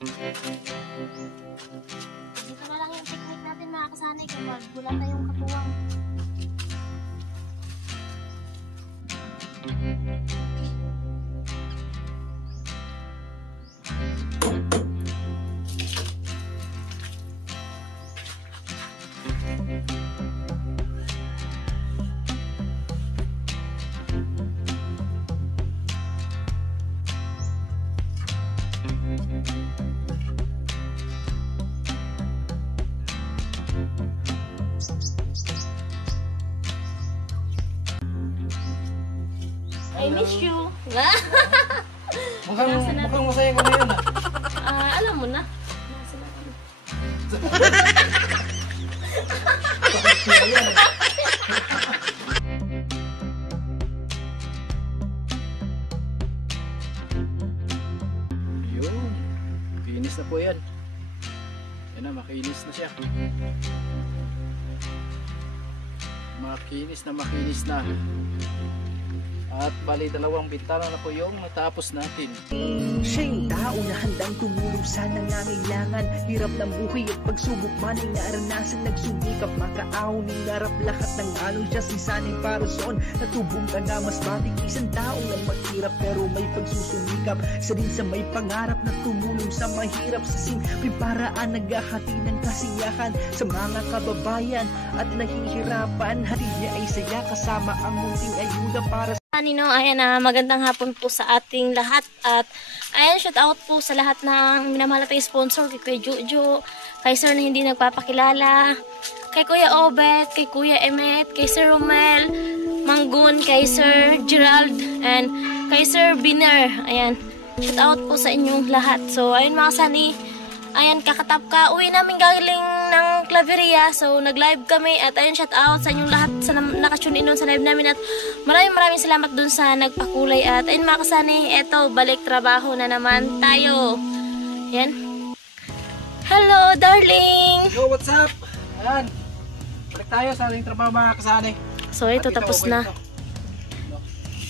Dito na lang yung technique natin mga kasanay kapag wala tayong katuwang. I miss you. Mukhang masaya ka ngayon Alam mo na. Yun. Kinis na po yan. Yan na, makinis na siya. Makinis na. At bali dalawang bintana na po yung natapos natin. Siya yung tao na handang tumulong sa nangangailangan. Hirap ng buhay at pagsubok man ay naranasan. Nagsumikap makaaon, hinarap lahat ng alon. Siya sisanay para soon natubong ka na mas matig. Isang tao lang maghirap pero may pagsusumikap. Isa din sa may pangarap na tumulong sa mahirap. Sa simpleng paraan naghahati ng kasiyahan sa mga kababayan at nahihirapan. Hatid niya ay saya kasama ang munting ayuda para Ayan, magandang hapon po sa ating lahat at ayan, shout out po sa lahat ng minamahal nating sponsor, kay Kuya Jojo, kay Sir na hindi nagpapakilala, kay Kuya Obet, kay Kuya Emet, kay Sir Romel Manggun, kay Sir Gerald, and kay Sir Biner. Ayan, shout out po sa inyong lahat. So ayun mga sani, ayan, kakatap ka uwi namin galing ng Claveria, so nag-live kami at ayun, shout out sa inyong lahat sa nakatune in sa live namin at maraming salamat dun sa nagpakulay at ayun mga kasani, eto, balik trabaho na naman tayo. Ayan. Hello darling! Yo, what's up? Ayan, balik tayo sa ating trabaho mga kasani. So ito, tapos na.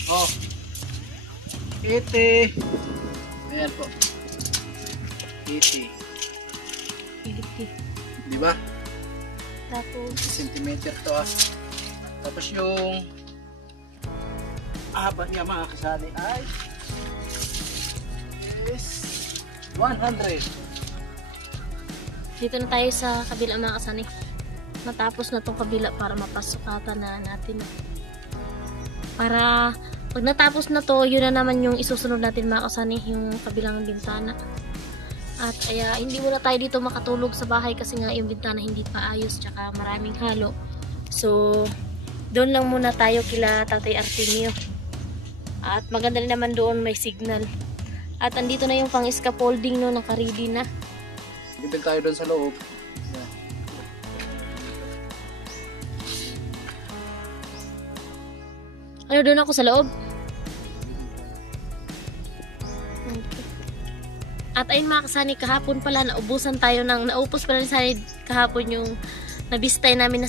Oh, iti. Ayan po, iti. Diba? Tapos Centimeter to Tapos yung haba niya mga kasali ay is 100. dito na tayo sa kabila mga kasani. Natapos na tong kabila para mapasukatan na natin. Para pag natapos na to, yun na naman yung isusunod natin mga kasani, yung kabilang bintana. At hindi muna tayo dito makatulog sa bahay kasi nga yung bintana hindi pa ayos tsaka maraming halo. So, doon lang muna tayo kila Tatay Artemio. At maganda rin naman doon, may signal. At andito na yung pang scaffolding no, naka-ready na. Bibil tayo doon sa loob. Ano, doon ako sa loob? At ayun mga kasani, kahapon pala naupos pala ni Sani kahapon yung nabistay namin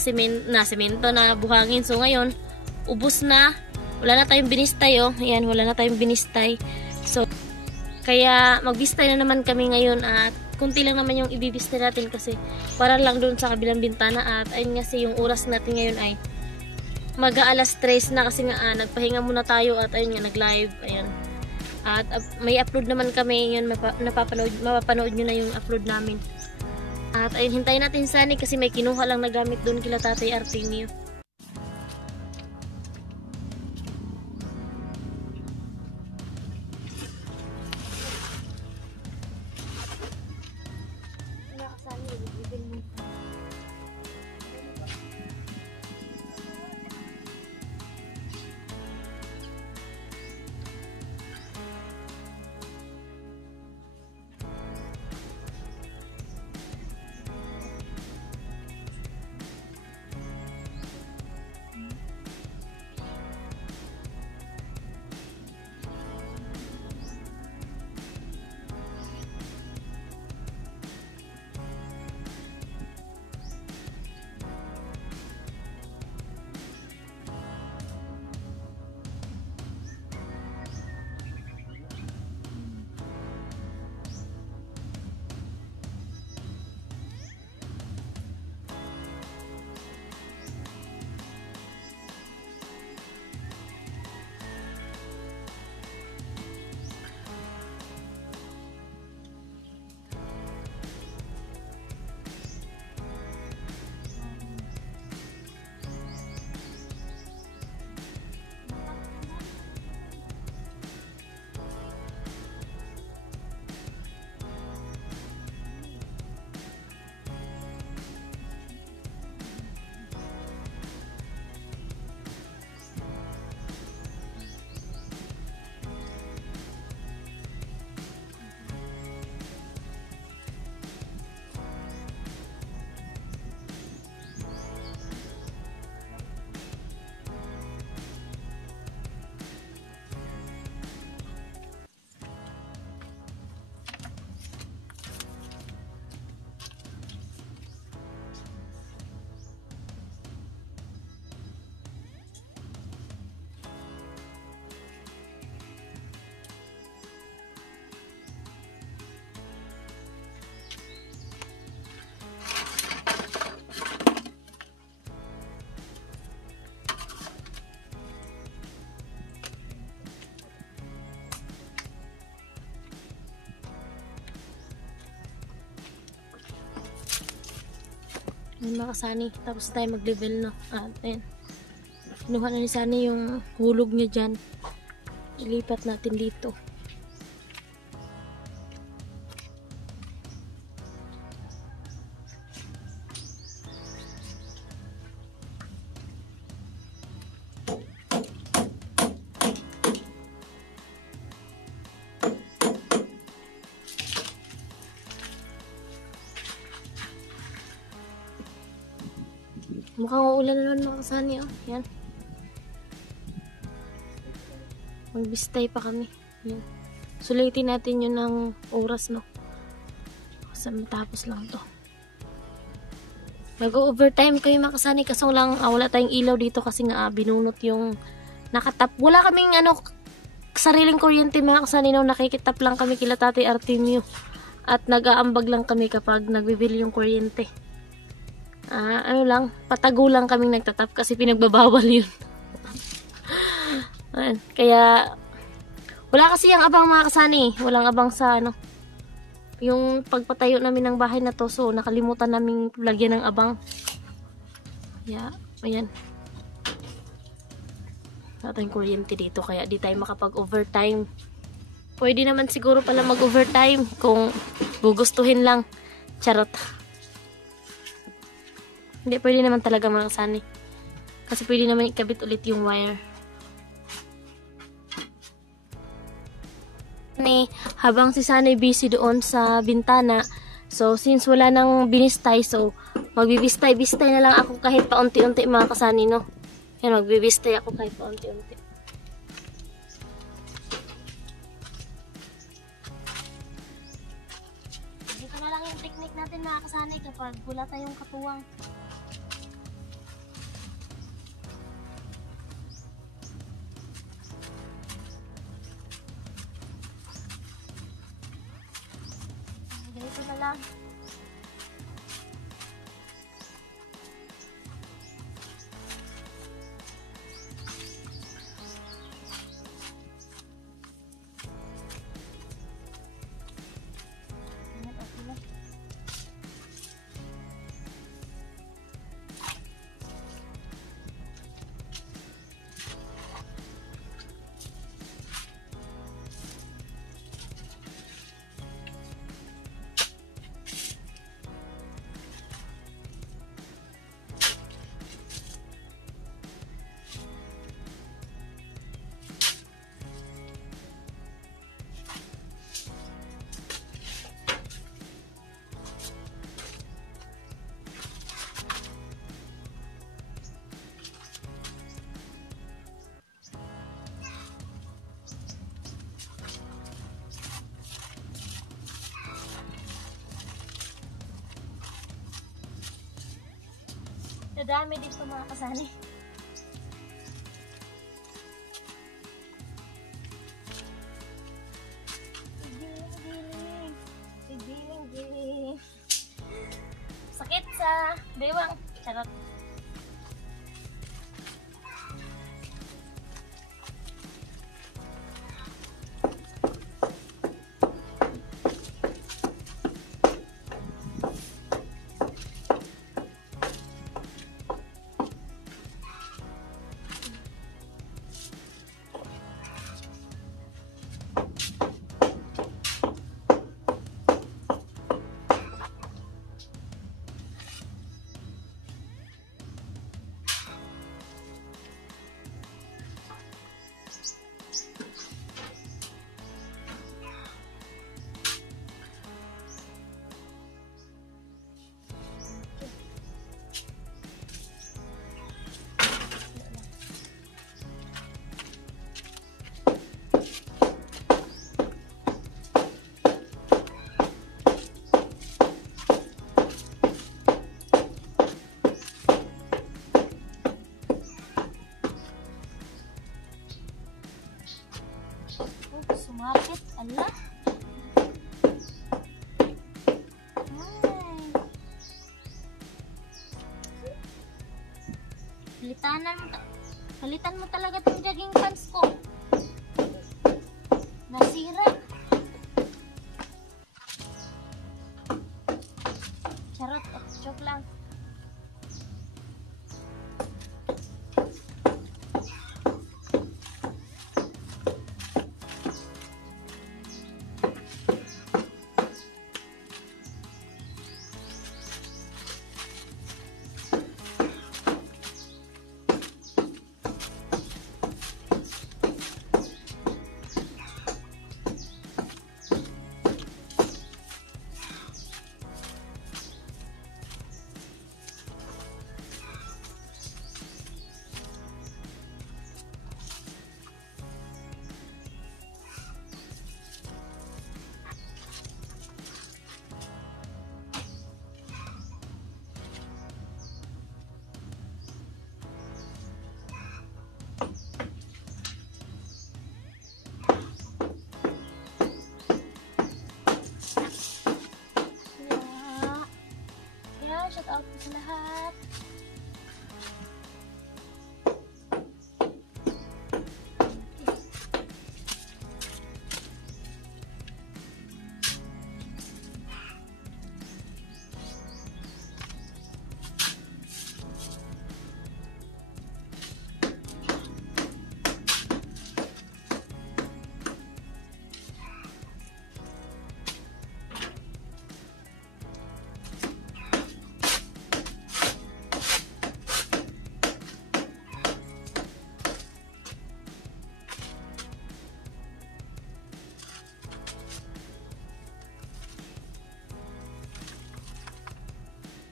na semento na buhangin. So ngayon, ubos na. Wala na tayong binistay Ayan, wala na tayong binistay. So, kaya magbistay na naman kami ngayon at kunti lang naman yung ibibistay natin kasi para lang doon sa kabilang bintana. At ayun kasi yung oras natin ngayon ay mag-aalas 3 na kasi nga nagpahinga muna tayo at ayun nga nag-live. Ayan. At may upload naman kami, yun mapapanood nyo na yung upload namin. At ayun, hintayin natin Sani kasi may kinuha lang na gamit doon kila Tatay Artemio. Ayun mga kasani. Tapos tayo mag-level na. Ayan. Kinuha na ni Sunny yung hulog niya dyan. Ilipat natin dito. Mukhang uulan na naman mga kasani. Oh. Yan. Magbistay pa kami. Yan. Sulitin natin yun ng oras, no? Kasi matapos lang to. Mag-overtime kayo mga kasani. Kaso lang, wala tayong ilaw dito kasi nga binunot yung nakatap. Wala kaming sariling kuryente mga kasani. No? Nakikitap lang kami kila Tatay Artemio. At nag-aambag lang kami kapag nagbibili yung kuryente. Ano lang, patago lang kaming nagtatap kasi pinagbabawal yun. Kaya, wala kasi yung abang mga kasani. Walang abang sa yung pagpatayo namin ng bahay na to. So, nakalimutan namin lagyan ng abang. Kaya, ayan. Wala tayong kuryente dito. Kaya, di tayo makapag-overtime. Pwede naman siguro pala mag-overtime kung gugustuhin lang. Charot. Hindi, pwede naman talaga mga kasani. Kasi pwede naman ikabit ulit yung wire. Habang si Sunny busy doon sa bintana, so since wala nang binistay, so magbibistay-bistay na lang ako kahit paunti-unti mga kasani, no? Yan, magbibistay ako kahit paunti-unti. Dito na lang yung technique natin mga kasani kapag wala tayong katuwang. Ganito na lang. Nadami dito mga kasani. Sakit sa bewang. Charot. Sumakit, ala. Palitan mo talaga itong jogging pants ko. Nasira. Charot, joke lang. shout out po sa lahat.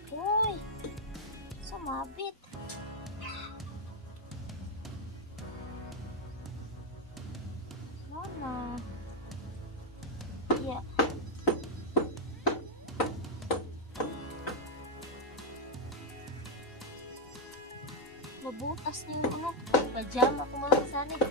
Uy, sumabit. Mana? Ya. Nabutas na yung ano. Pajama ko mga sanit.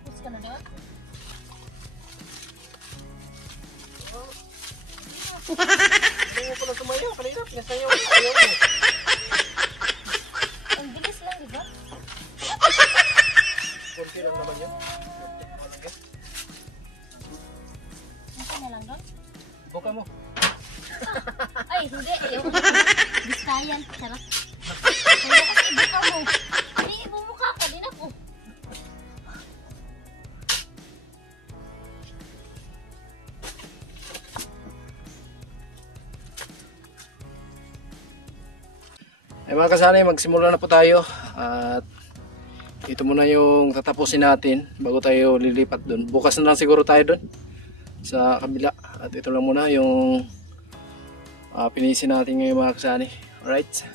Tapos ka na doon? Hindi mo pala tumayo, kanina pinasayaw mo. Ayaw mo. Ang bilis lang, di ba? Kunti lang naman yun. Nasa na lang doon? Buka mo. Ay, hindi. Ayaw ko. Bistayan. Sarap. Kaya kasi ibuka mo. Hindi, bumukha ka din ako. Ay mga kasanay, magsimula na po tayo. At ito muna yung tatapusin natin bago tayo lilipat doon. Bukas na lang siguro tayo doon sa kabila. At ito lang muna yung pinisin natin ngayon mga kasanay. Alright.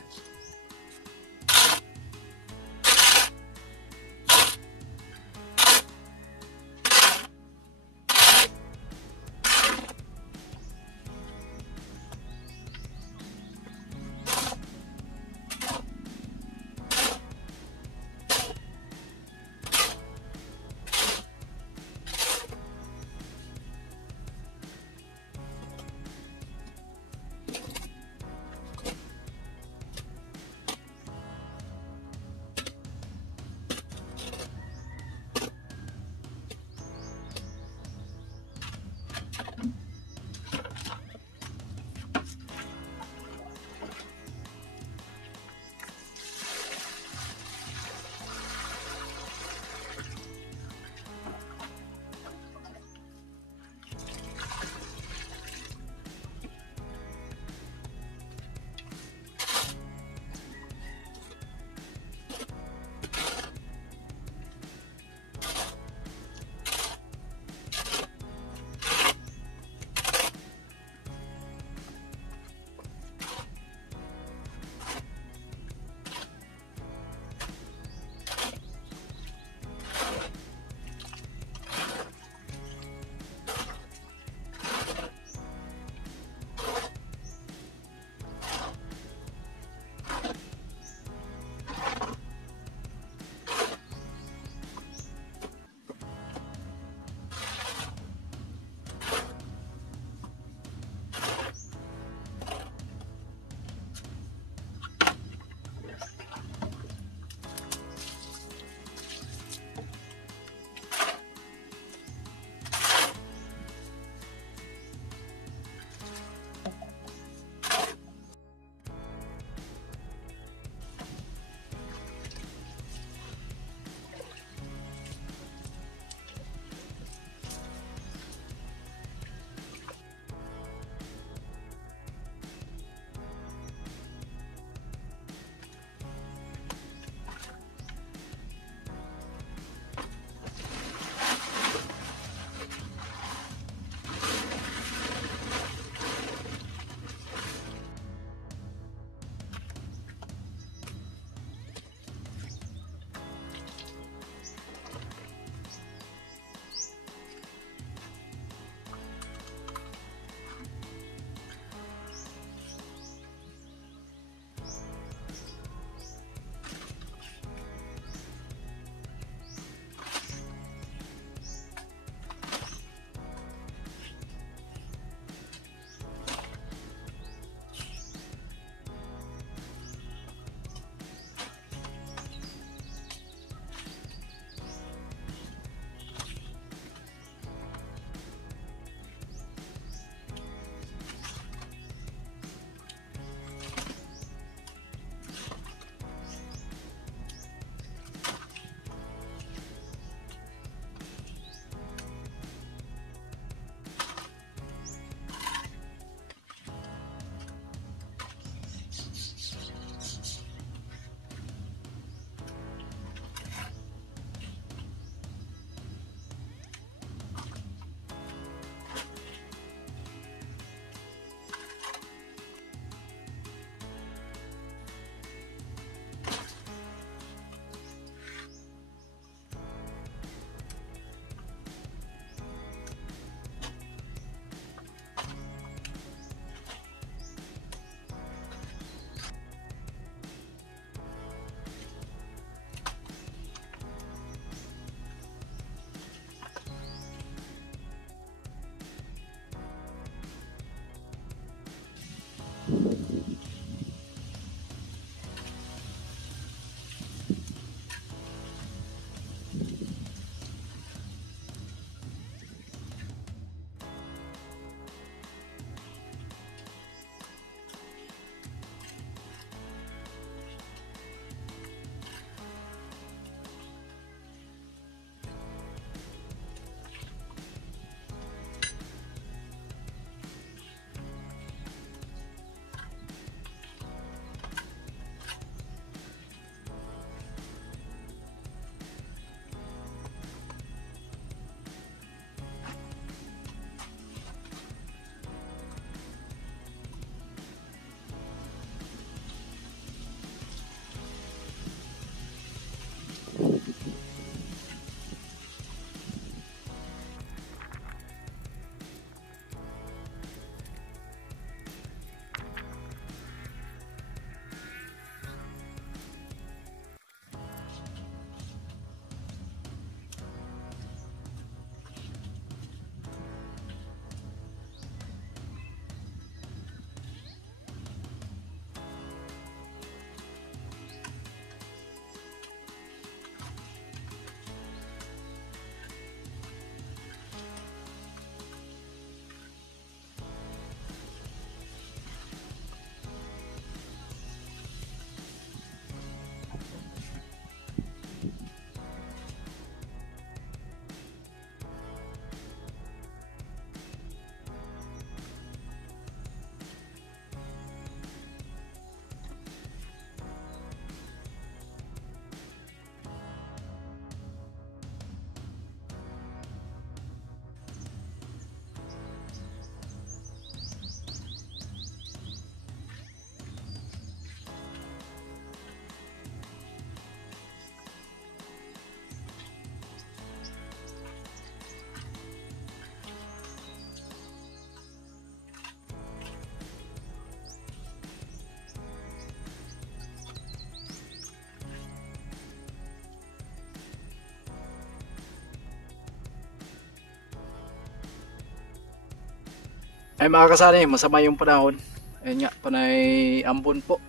Ay mga kasani, masama yung panahon. Ayun nga, panay ambon po.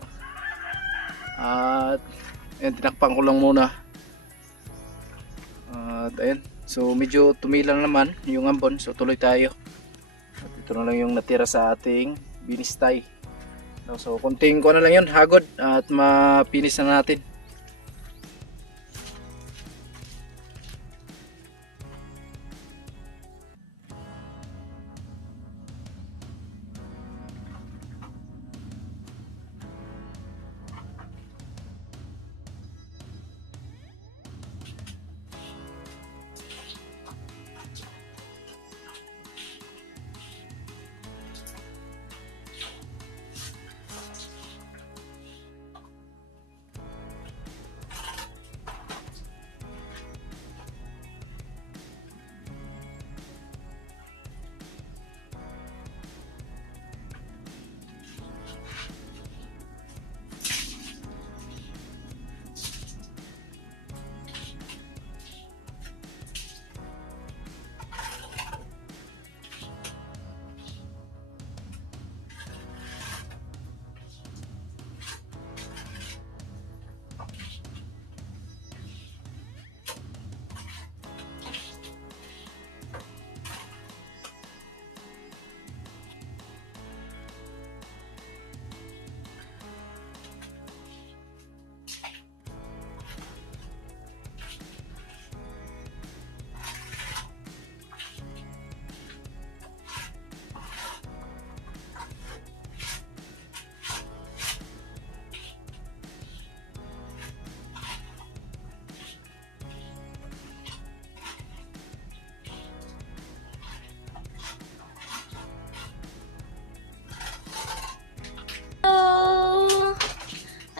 At ayun, tinakpan ko lang muna. At ayun, so medyo tumilang naman yung ambon, so tuloy tayo. At ito na lang yung natira sa ating binistay. So konting ko na lang yun, hagod, at mapinis na natin.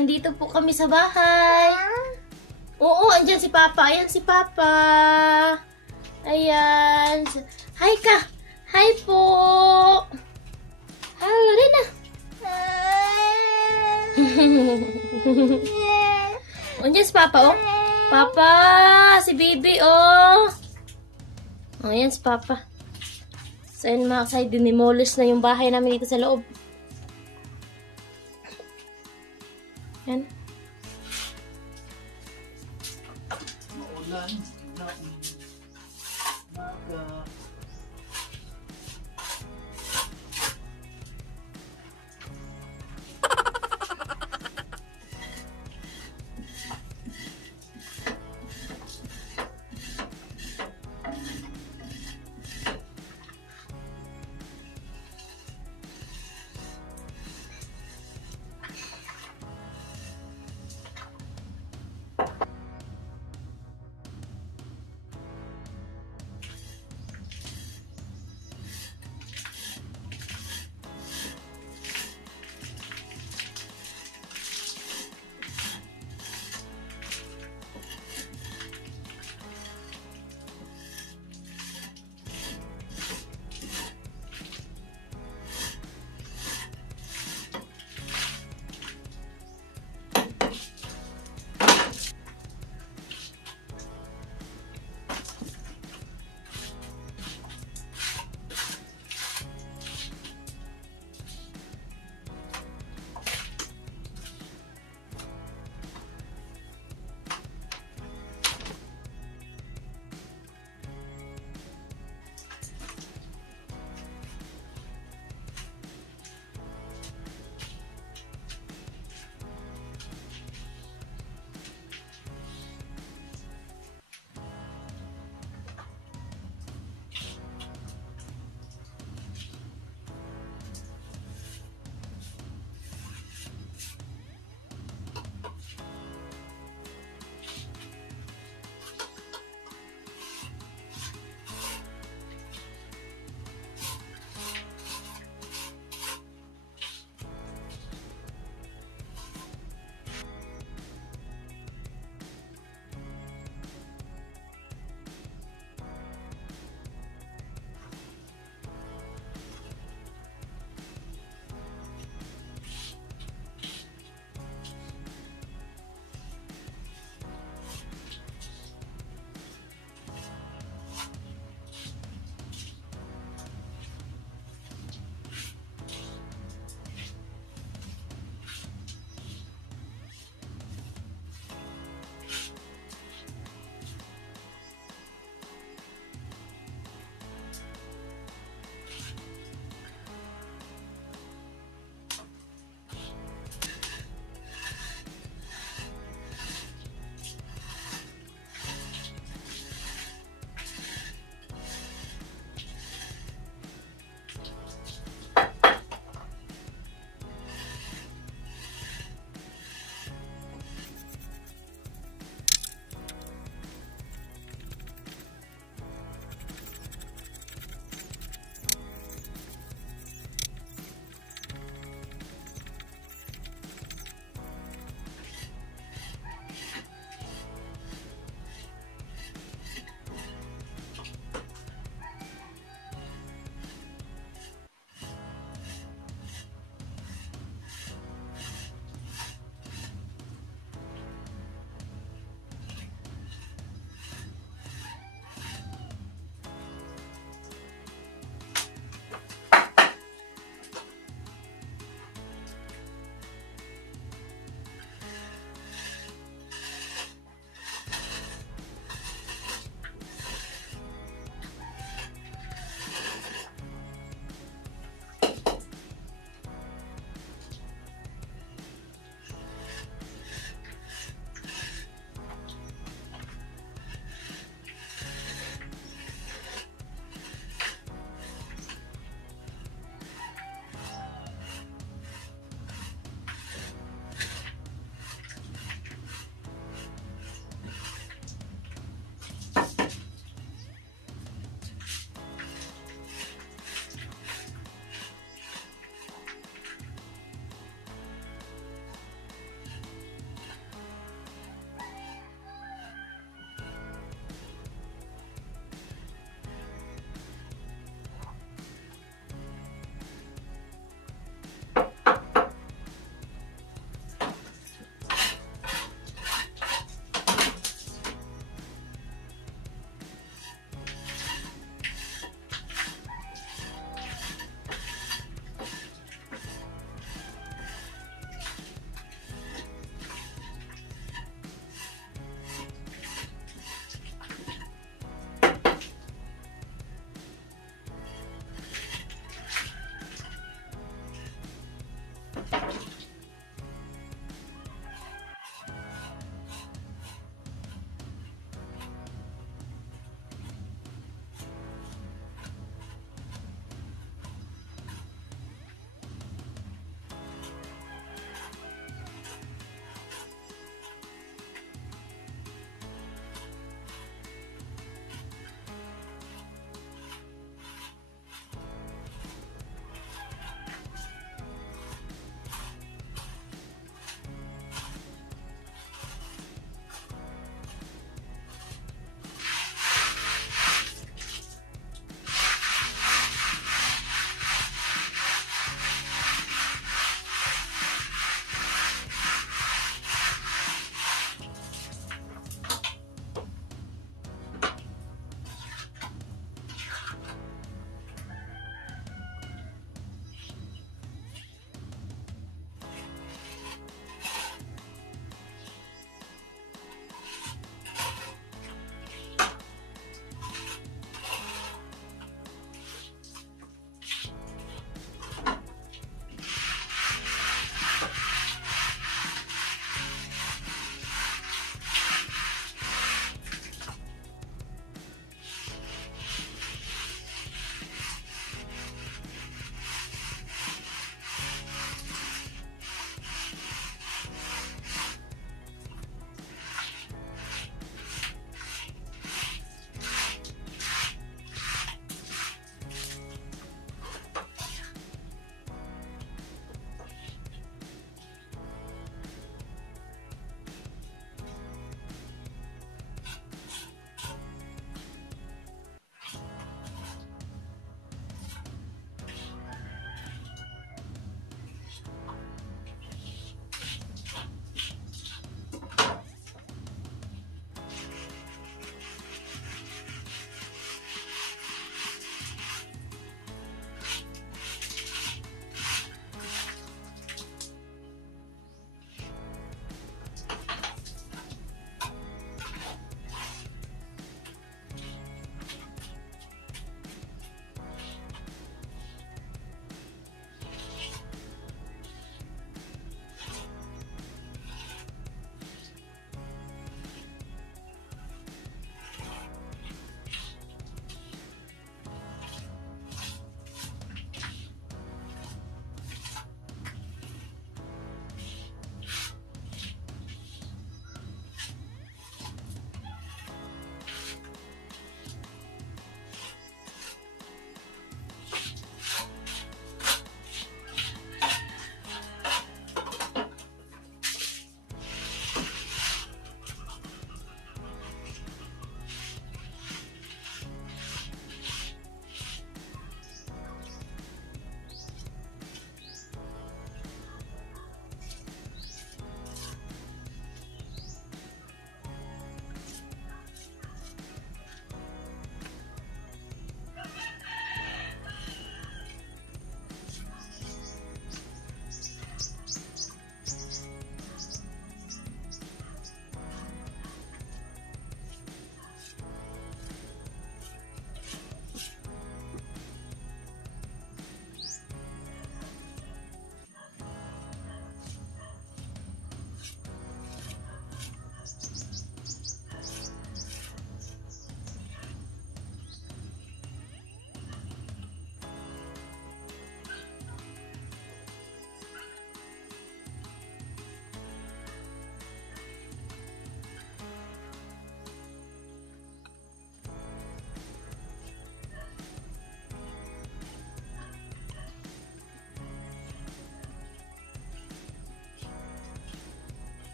Andito po kami sa bahay. Oo, andyan si Papa. Ayan si Papa. Ayan. Hi ka. Hi po. Hello, Rina. Andyan si Papa, oh. Papa, si Bibi, oh. Oh, ayan si Papa. So, ayan mga kasay, dinimolish na yung bahay namin dito sa loob. Yan. Maulan.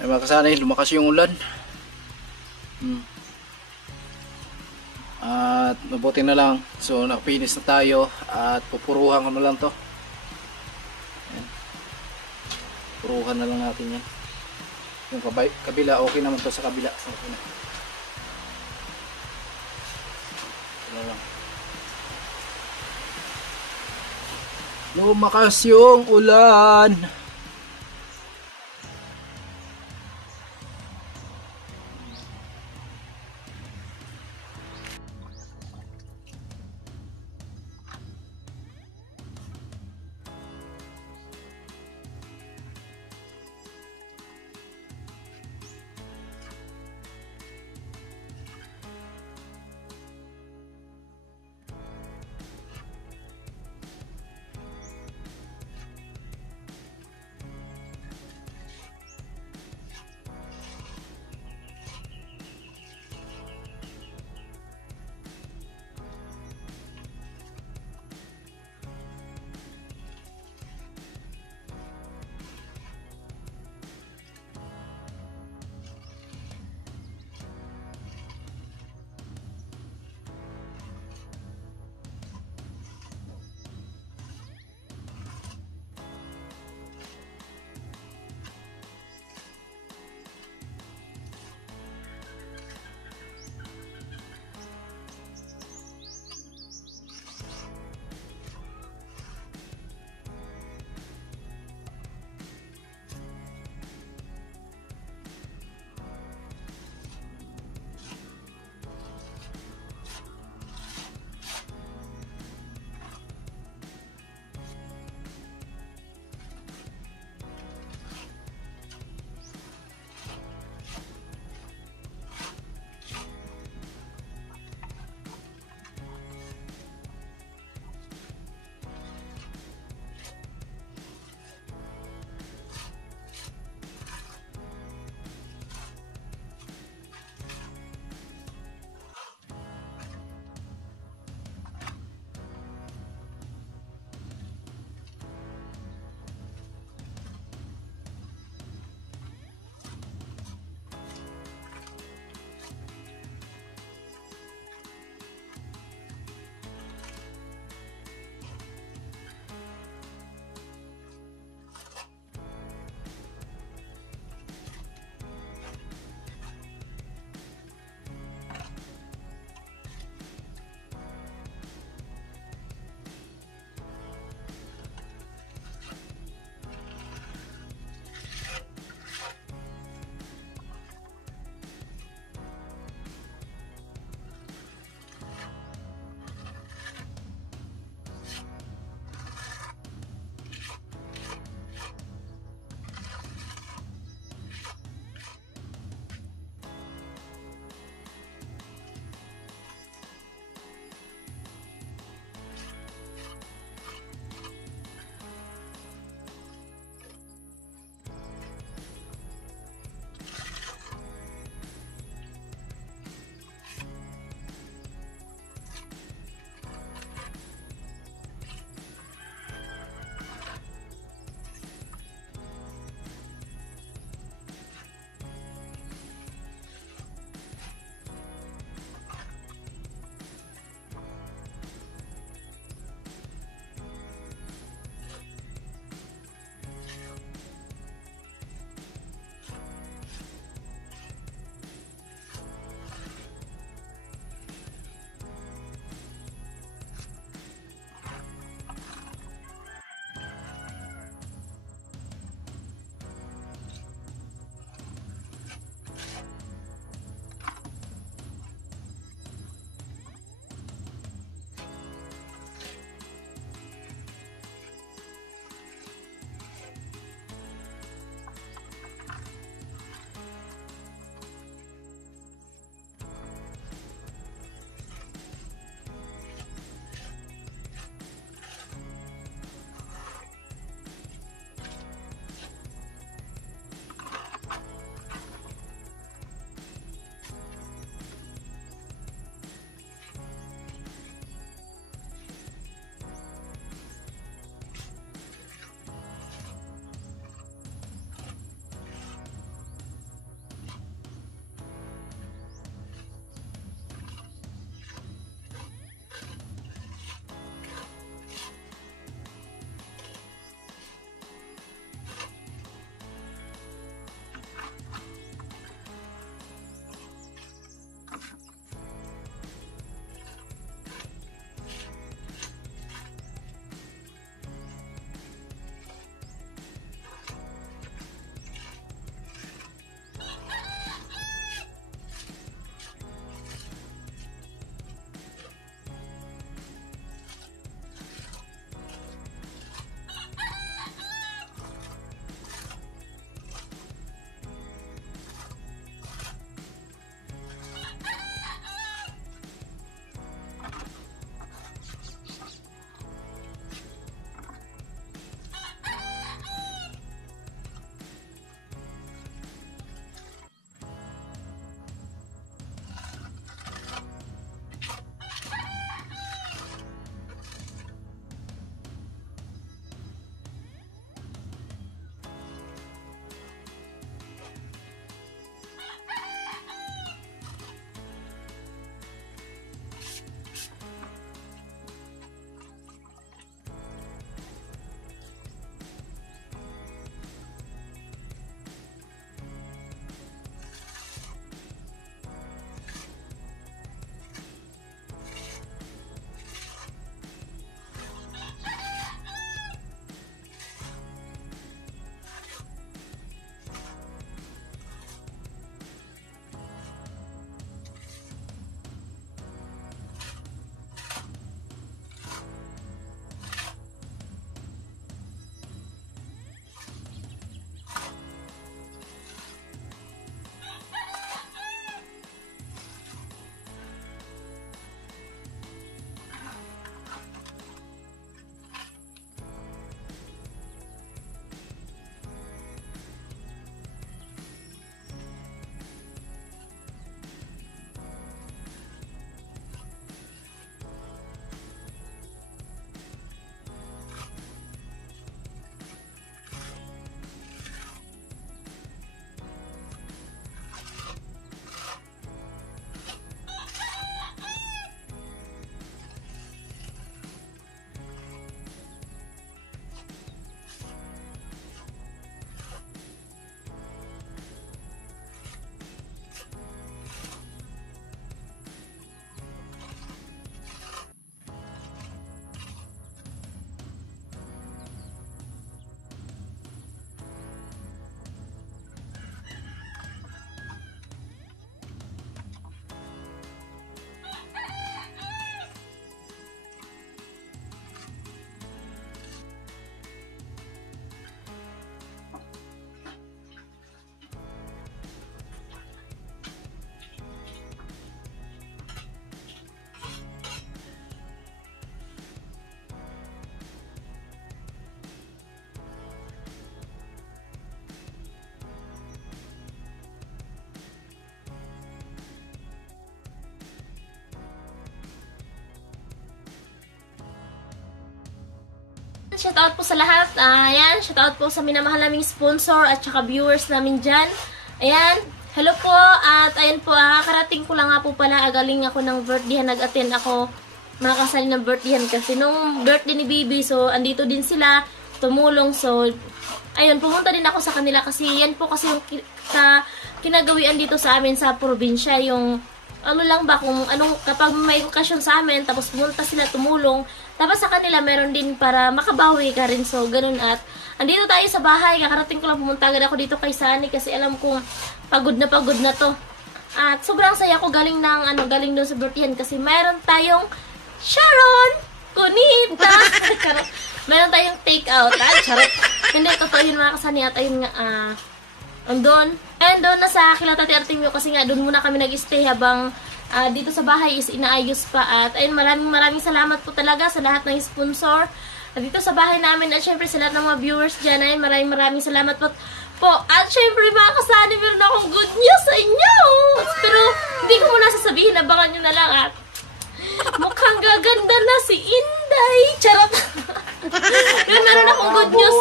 Ay mga kasanay, lumakas yung ulan. At mabuti na lang. So nakapinis na tayo at pupuruhan ko na lang to. Ayan. Puruhan na lang natin yan. Yung kabila, okay naman to sa kabila. Okay na. Ito lang. Lumakas yung ulan. shout out po sa lahat. Ayan, shout out po sa minamahal naming sponsor at saka viewers namin dyan. Ayan, hello po. At ayan po, karating ko lang nga po pala. Galing ako ng birthday. Nag-attend ako mga kasali ng birthday kasi nung birthday ni Bibi. So, andito din sila. Tumulong. So, ayun, pumunta din ako sa kanila kasi yan po kasi yung kinagawian dito sa amin sa probinsya. Yung ano lang ba, kung anong, kapag may okasyon sa amin, tapos pumunta sila tumulong, tapos sa kanila meron din para makabawi ka rin. So, ganun. At andito tayo sa bahay, kakarating ko lang, pumunta agad ako dito kay Sunny kasi alam kong pagod na to. At sobrang saya ko galing doon sa birthday kasi meron tayong Sharon Kunita. Meron tayong take out. Charot. Hindi, totoo yun mga kasani. At ayun nga, andun. And doon na sa Kilatati Artemio kasi nga doon muna kami nag-stay habang dito sa bahay is inaayos pa. At ayun, maraming salamat po talaga sa lahat ng sponsor dito sa bahay namin. At syempre sa lahat ng mga viewers dyan. Ayun, maraming salamat po. At syempre mga kasani, meron akong good news sa inyo. Pero hindi ko muna sasabihin, abangan nyo na lang. At mukhang gaganda na si Inday. Charot. Meron akong good news.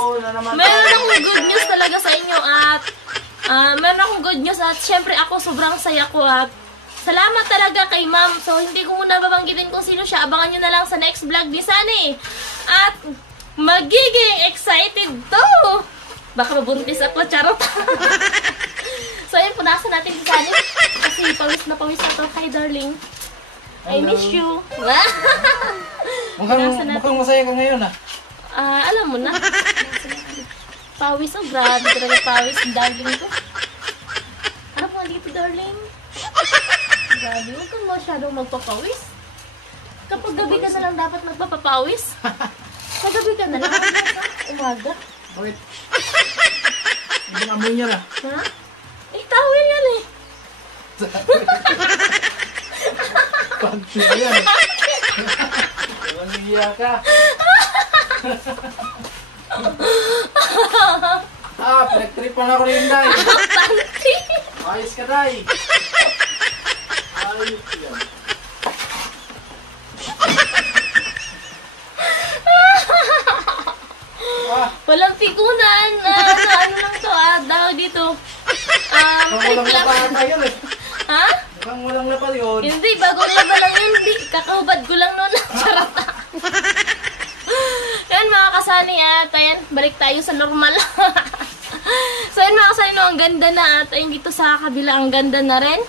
Meron akong good news talaga sa inyo. At meron akong good news. At syempre ako sobrang saya ko. At salamat talaga kay ma'am. So hindi ko muna babanggitin kung sino siya. Abangan nyo na lang sa next vlog ni Sunny. At magiging excited to. Baka mabuntis ako. Charot. So ayun, punasan natin si Sunny. Kasi pawis na to. Hi darling. I miss you. Mukhang masaya ka ngayon Alam mo na. Pawis, grabe talaga pawis. Darling ko. Ano po dito, darling? Grabe, huwag kang masyadong magpapawis. Kapag gabi ka na lang dapat magpapapawis. Kagabi ka na lang. Umaga. Bakit? Hindi na amoy niya na. Ha? Tawil yan eh. Panty na yan. Walang hiya ka. Pinagtripan ako ni Inday. Panty. Ayos ka, Day. Ayos yan. Walang pikunan. Ano lang to, daw dito. Walang lapan tayo eh. Ha? Mukhang walang lapan yun. Hindi, bagong laba lang yun. Hindi, kakahubad ko lang noon. Charot. Yan mga kasani, at ayan, balik tayo sa normal. So yan mga kasani, ang ganda na. At ayun dito sa kabila, ang ganda na rin.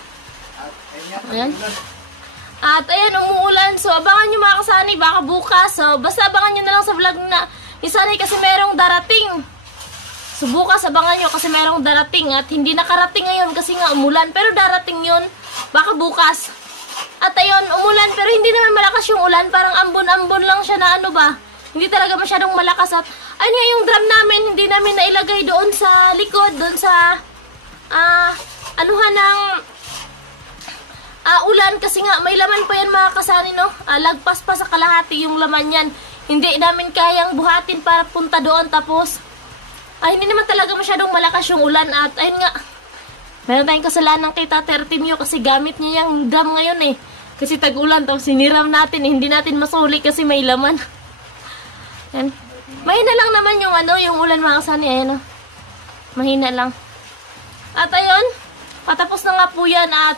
Ayan. At ayan, umuulan. So abangan nyo mga kasani, baka bukas. So basta abangan nyo na lang sa vlog na ni Sunny kasi merong darating. So bukas abangan nyo kasi merong darating. At hindi nakarating ngayon kasi nga umulan. Pero darating yun, baka bukas. At ayun, umulan pero hindi naman malakas yung ulan. Parang ambon-ambon lang siya na ano ba. Hindi talaga masyadong malakas. At ayun nga yung drum namin, hindi namin nailagay doon sa likod. Doon sa anuhan ng ulan. Kasi nga may laman pa yan mga kasani, no? Lagpas pa sa kalahati yung laman yan. Hindi namin kayang buhatin para punta doon. Tapos hindi naman talaga masyadong malakas yung ulan. At ayun nga, meron tayong kasalanan kay Tate Artemio kasi gamit niya yung drum ngayon eh. Kasi tag-ulan, tapos siniram natin, hindi natin masuli kasi may laman. Yan. Mahina lang naman yung yung ulan mga kasani, ayan mahina lang. At ayun, patapos na nga po yan. At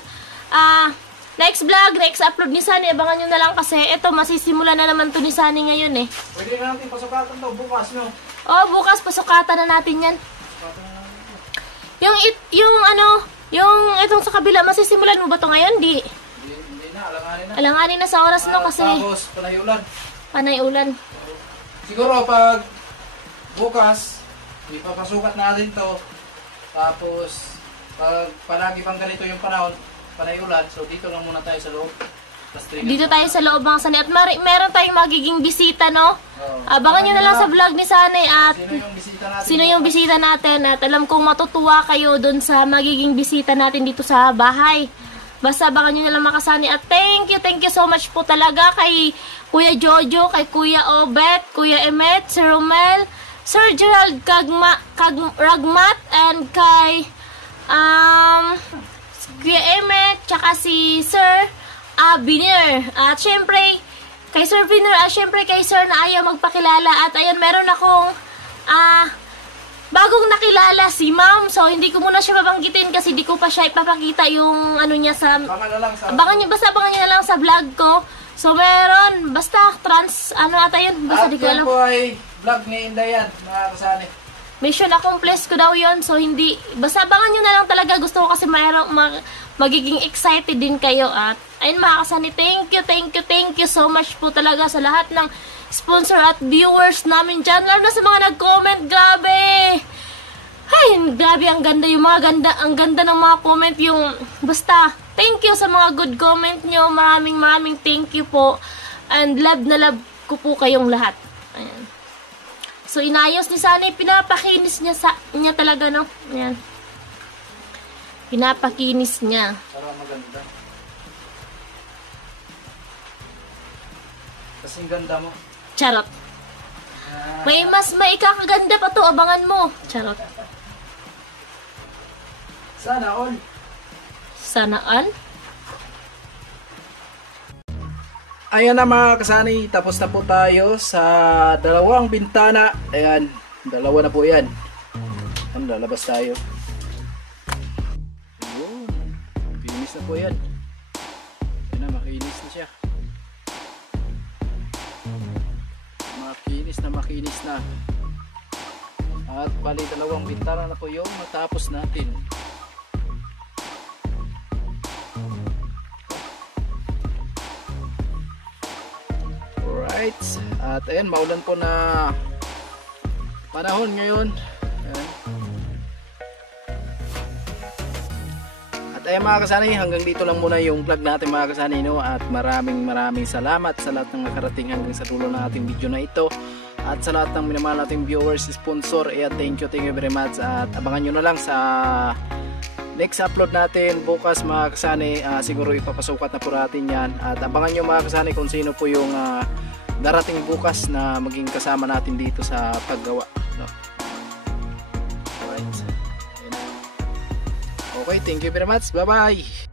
next vlog, next upload ni Sunny, abangan nyo na lang kasi ito, masisimulan na naman to ni Sunny ngayon eh. Pwede na natin pasukatan to bukas, no? Oh, bukas pasukatan na natin yan. Yung itong sa kabila, masisimulan mo ba to ngayon? Hindi na, alanganin na. Alanganin na sa oras no kasi tapos, panay ulan. Panay ulan. Siguro pag bukas, ipapasukat natin to. Tapos, pag palagi pang ganito yung panahon, panay ulan, so dito lang muna tayo sa loob. Dito tayo sa loob mga Sunny. At meron tayong magiging bisita, no? Abangan nyo na lang sa vlog ni Sunny. At sino yung bisita natin? At alam kong matutuwa kayo dun sa magiging bisita natin dito sa bahay. Basta abangan nyo na lang mga Sunny. At thank you so much po talaga kay Kuya Jojo, kay Kuya Obet, Kuya Emet, Sir Romel, Sir Gerald Ragmat, and kay Kuya Emet, tsaka si Sir Binir. At syempre, Kay Sir Vinner, syempre kay Sir na ayaw magpakilala. At ayun, meron akong bagong nakilala si Ma'am. So, hindi ko muna siya babanggitin kasi di ko pa siya ipapakita yung ano niya sa... Abangan niyo na lang sa vlog ko. So, meron, basta ano ata yun, basta di ko alam. At yan po ay vlog ni Inday yan, mga kasani. Mission accomplished ko daw yun. So, hindi, basta abangan nyo na lang talaga. Gusto ko kasi magiging excited din kayo. At, ayun mga kasani, thank you so much po talaga sa lahat ng sponsor at viewers namin dyan. Lalo na sa mga nag-comment, grabe! Ay, grabe, ang ganda yung ang ganda ng mga comment. Yung, basta, thank you sa mga good comment nyo. Maraming thank you po. And love na love ko po kayong lahat. Ayan. So, inayos ni Sunny, pinapakinis niya talaga, no? Ayan. Pinapakinis niya. Parang maganda. Kasing ganda mo. Charot. May ikakaganda pa to, abangan mo. Charot. Sana all. Sana all? Ayan na mga kasani, tapos na po tayo sa dalawang bintana. Ayan, dalawa na po yan. Ayan, lalabas tayo. Ayun, finish na po yan. Ayan na, makinis na siya. Makinis na. At bali dalawang bintana na po yung matapos natin. Alright, at ayan, maulan po na panahon ngayon. Ayan. At ayan mga kasani, hanggang dito lang muna yung vlog natin mga kasani, no? At maraming salamat sa lahat ng nakarating hanggang sa dulo ng ating video na ito. At sa lahat ng minamahal nating viewers, sponsor, ayan, thank you very much. At abangan nyo na lang sa next upload natin bukas mga kasani. Siguro ipapasukat na po natin yan. At abangan nyo mga kasani kung sino po yung darating bukas na maging kasama natin dito sa paggawa, no? Alright. Okay, thank you very much. Bye bye.